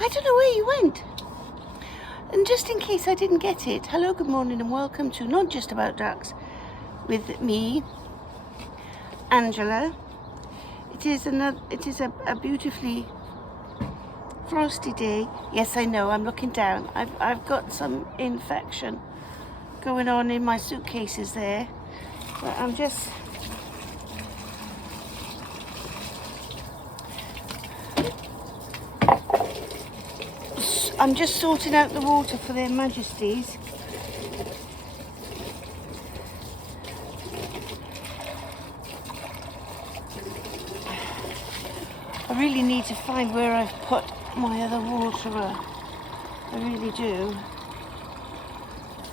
I don't know where you went. And just in case I didn't get it, hello, good morning and welcome to Not Just About Ducks with me, Angela. It is a beautifully frosty day. Yes, I know, I'm looking down. I've got some infection going on in my suitcases there. But I'm just sorting out the water for their majesties. I really need to find where I've put my other waterer. I really do.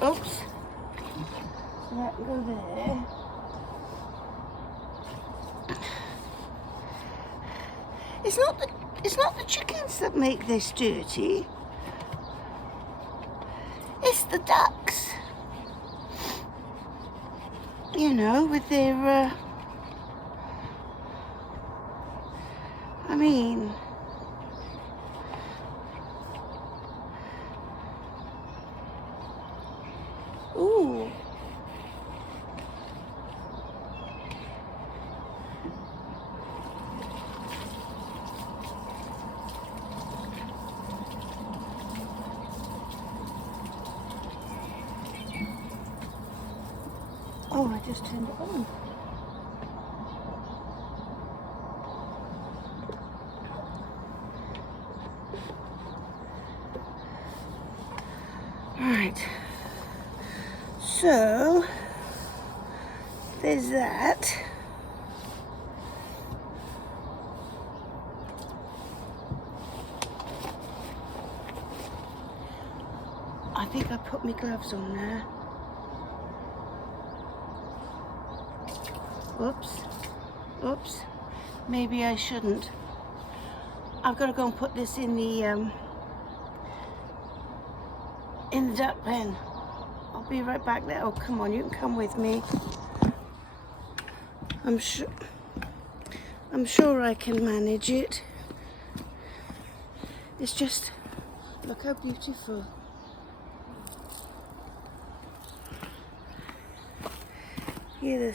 Oops. So that can go there. It's not the chickens that make this dirty. It's the ducks. You know, with their I mean, ooh. Oh, I just turned it on. Right, so there's that. I think I put my gloves on there. Oops, maybe I shouldn't. I've got to go and put this in the duck pen. I'll be right back there. Oh, come on, you can come with me. I'm sure I can manage it. It's just, look how beautiful. Here,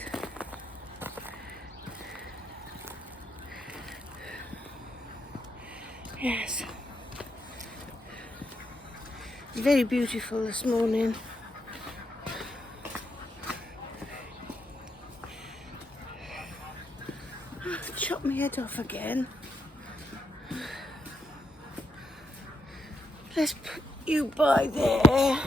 yes. Very beautiful this morning. Chop my head off again. Let's put you by there.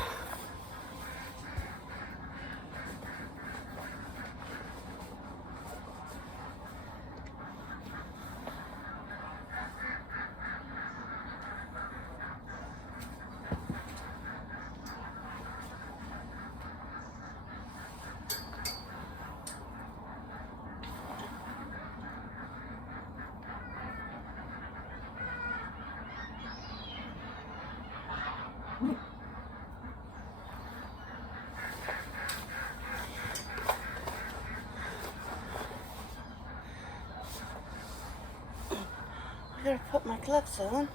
I better put my gloves on.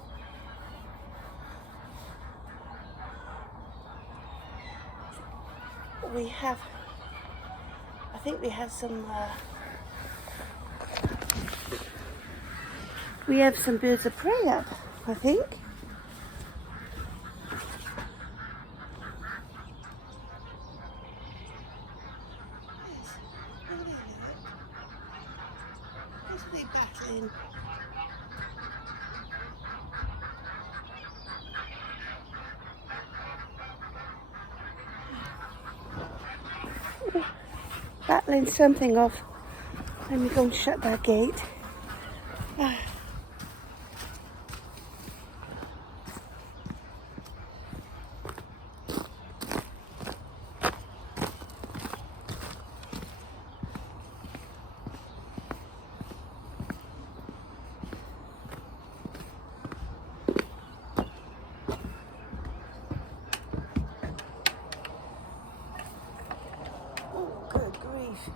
I think we have some birds of prey up, I think. Yes, are they battling? Battling something off. Let me go and shut that gate. Oh, good grief.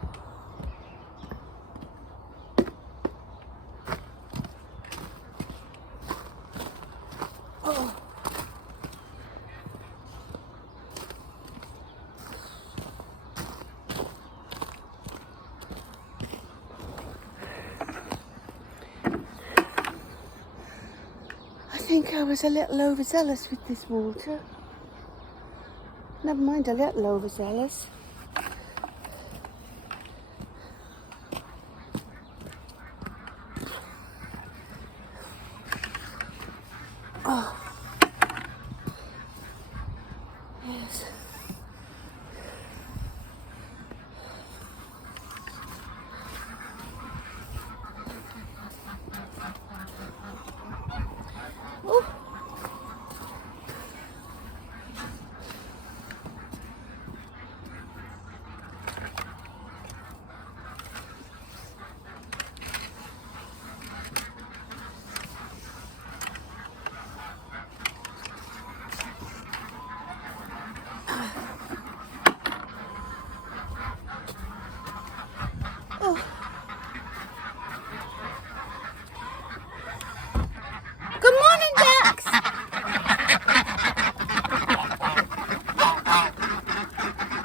think I was a little overzealous with this water. Never mind a little overzealous. Oh. Yes. Oh. Oh. Good morning, ducks.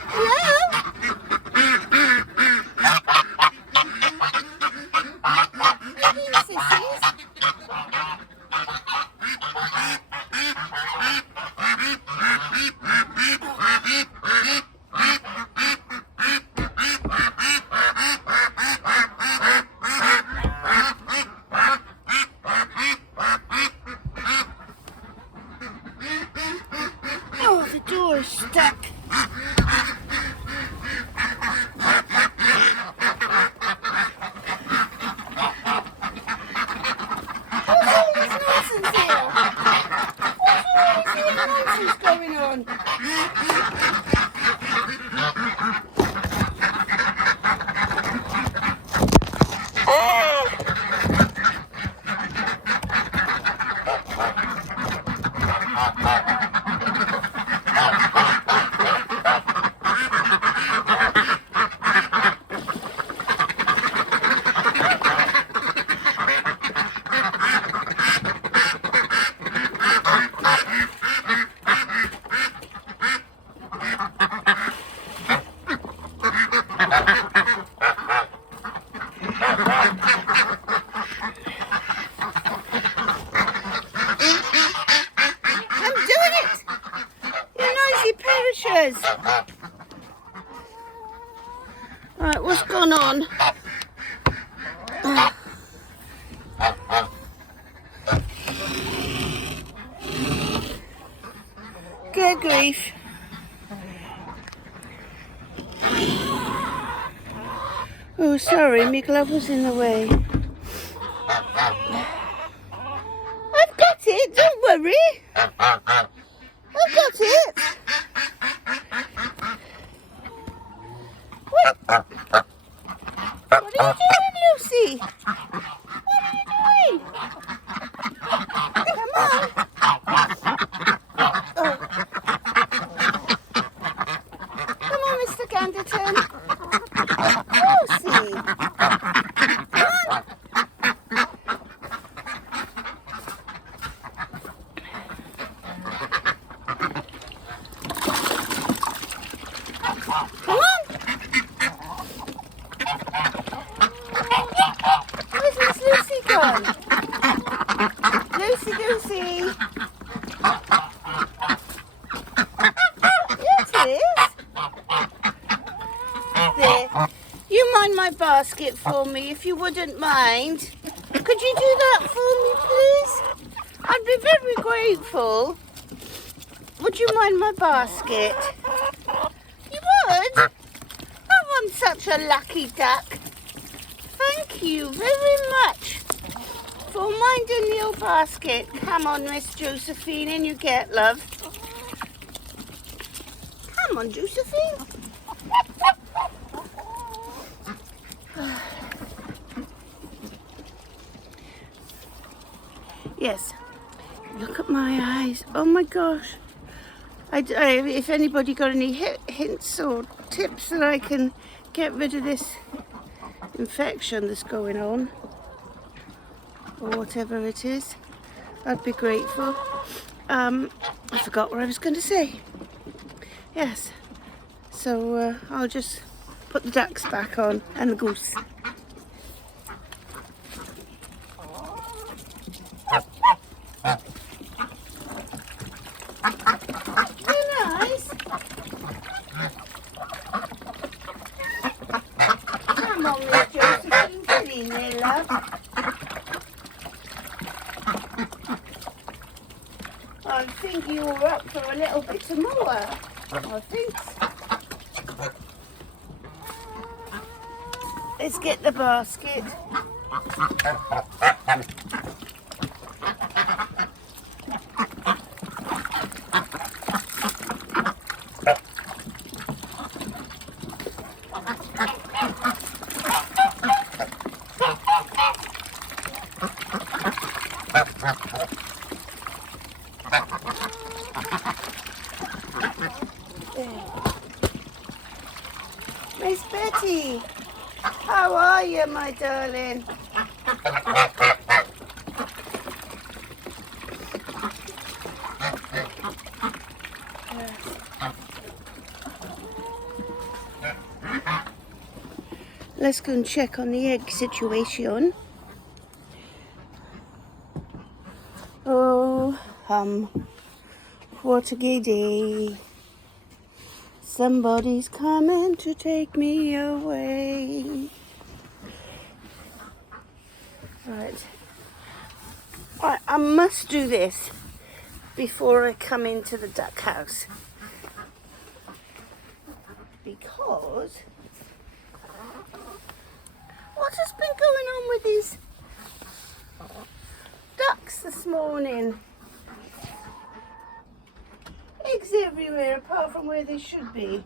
Hello. Hey, sissies. Oh, the door is stuck. What's all this nonsense here? What's all this here nonsense going on? Perishers. Right, what's going on? Good grief. Oh, sorry, my glove was in the way. I've got it, don't worry. I've got it. What are you doing, Lucy? What are you doing? Come on. Oh. Come on, Mr. Ganderton. Lucy. Come on. Come on. Where's Miss Lucy gone? Lucy, Lucy. Here it is. There. You mind my basket for me, if you wouldn't mind. Could you do that for me, please? I'd be very grateful. Would you mind my basket? You would? Oh, I'm such a lucky duck. Thank you very much for minding your basket. Come on, Miss Josephine, and you get, love. Come on, Josephine. Yes. Look at my eyes. Oh my gosh. If anybody got any hints or tips that I can get rid of this infection that's going on, or whatever it is, I'd be grateful. I forgot what I was going to say. Yes. So I'll just put the ducks back on and the goose. I think you were up for a little bit of more. I think. Let's get the basket. Miss Betty, how are you, my darling? Let's go and check on the egg situation. Oh, what a gay day. Somebody's coming to take me away. Right. I must do this before I come into the duck house. Because what has been going on with these ducks this morning? Eggs everywhere apart from where they should be.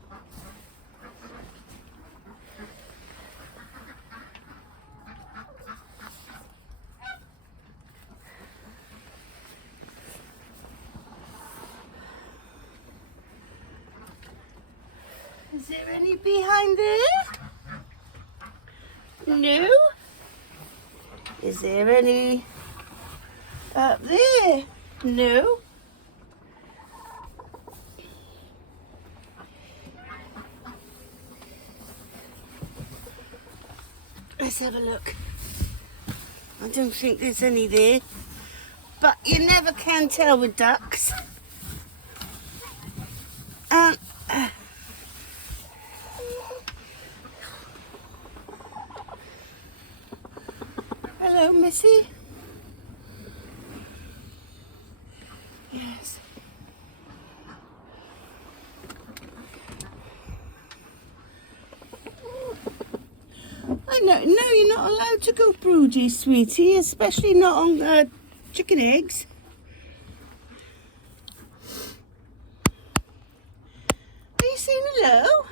Is there any behind there? No? Is there any up there? No? Let's have a look. I don't think there's any there, but you never can tell with ducks. Hello, Missy. Yes. I know. No, you're not allowed to go broody, sweetie, especially not on chicken eggs. Are you saying hello?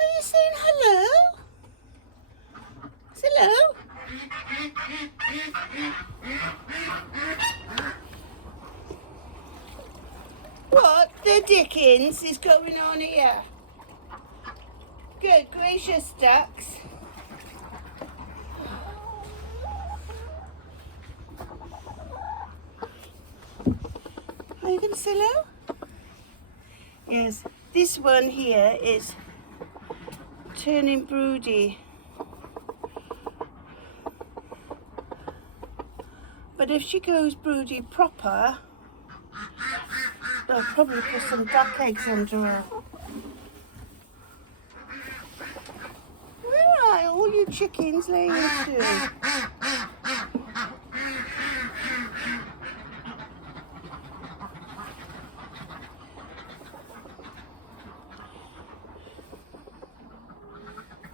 Are you saying hello? Hello? What the dickens is going on here? Good gracious, ducks. Are you going to say hello? Yes, this one here is turning broody. But if she goes broody proper, they'll probably put some duck eggs under her. Where are all you chickens laying to?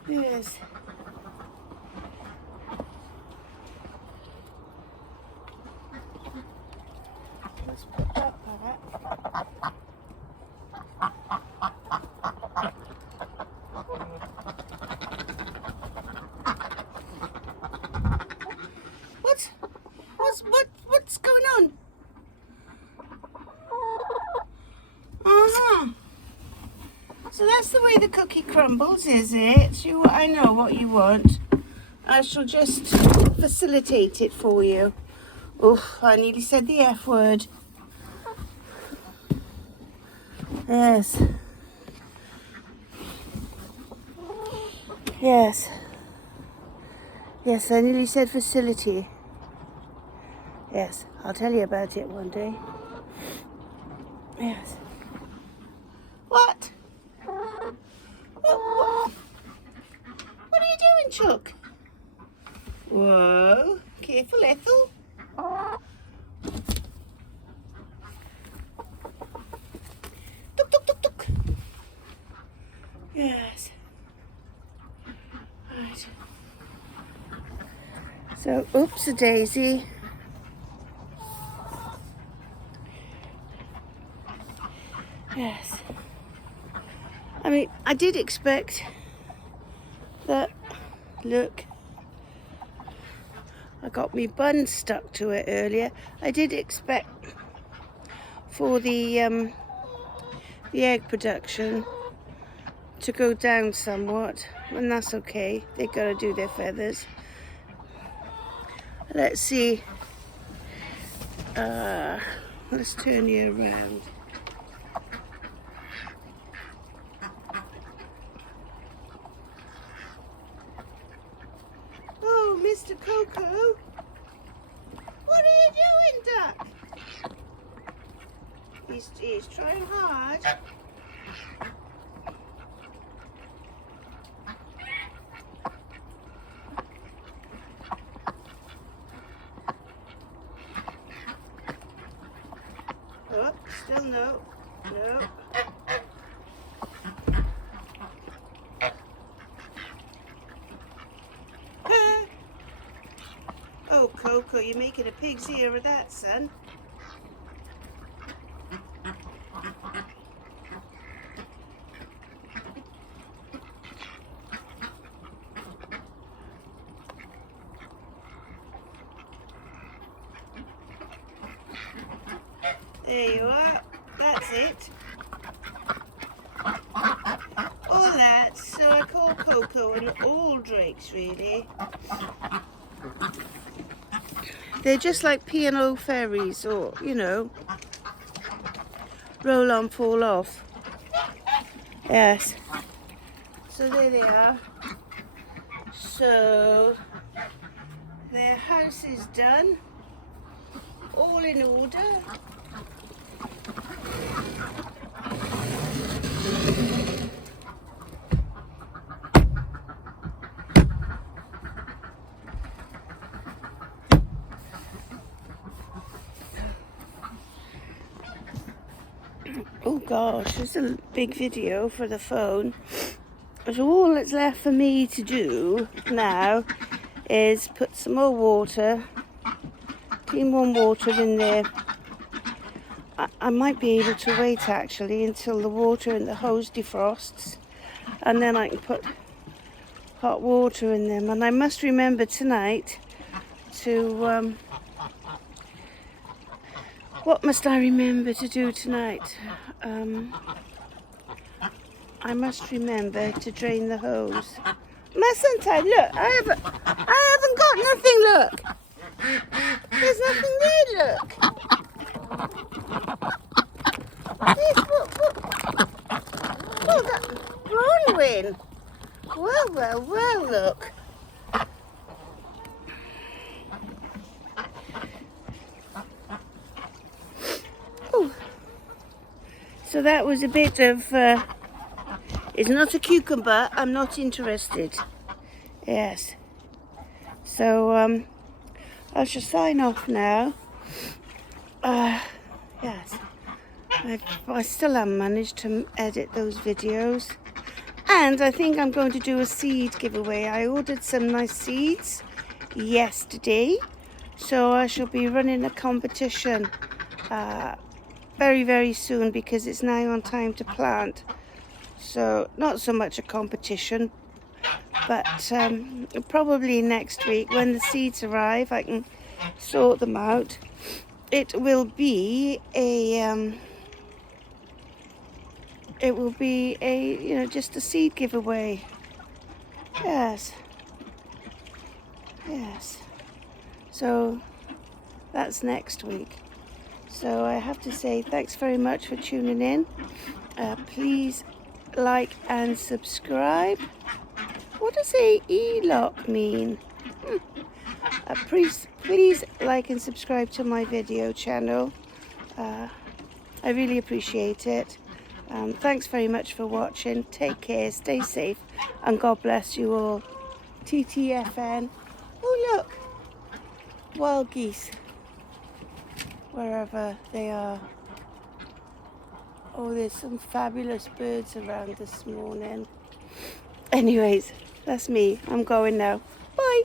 Yes. Let's put that back. What's going on? So that's the way the cookie crumbles, is it? I know what you want. I shall just facilitate it for you. Oh, I nearly said the F word. Yes. Yes. Yes, I nearly said facility. Yes, I'll tell you about it one day. Yes. What? What are you doing, Chuck? Whoa, careful, Ethel. Yes. Right. So, oops-a-daisy. Yes. I mean, I did expect that, look, I got my bun stuck to it earlier. I did expect for the egg production to go down somewhat, and that's okay. They gotta do their feathers. Let's see. Let's turn you around. Oh, Mr. Coco, what are you doing, duck? He's trying hard. Oh, still no. No. Oh, Coco, you're making a pig's ear of that, son. There you are. That's it. All that. So I call Coco and all drakes, really. They're just like P&O fairies, or, you know, roll on, fall off. Yes. So there they are. So their house is done. All in order. Oh gosh, it's a big video for the phone. So all that's left for me to do now is put some more water, clean warm water in there. I might be able to wait actually until the water in the hose defrosts, and then I can put hot water in them. And I must remember tonight to what must I remember to do tonight? I must remember to drain the hose. Mustn't I? Look, I haven't got nothing, look. There's nothing there, look. There's, oh, that Bronwyn. Well, look. Oh. So that was a bit of, it's not a cucumber, I'm not interested. Yes. So, I shall sign off now. Yes. I still haven't managed to edit those videos. And I think I'm going to do a seed giveaway. I ordered some nice seeds yesterday. So I shall be running a competition very, very soon, because it's now on time to plant. So not so much a competition, but probably next week when the seeds arrive, I can sort them out. It will be a you know, just a seed giveaway. Yes. So that's next week. So I have to say thanks very much for tuning in. Please like and subscribe. What does a E-lock mean? Please like and subscribe to my video channel. I really appreciate it. Thanks very much for watching. Take care, stay safe, and God bless you all. TTFN. Oh look, wild geese, wherever they are. Oh, there's some fabulous birds around this morning. Anyways, that's me. I'm going now. Bye.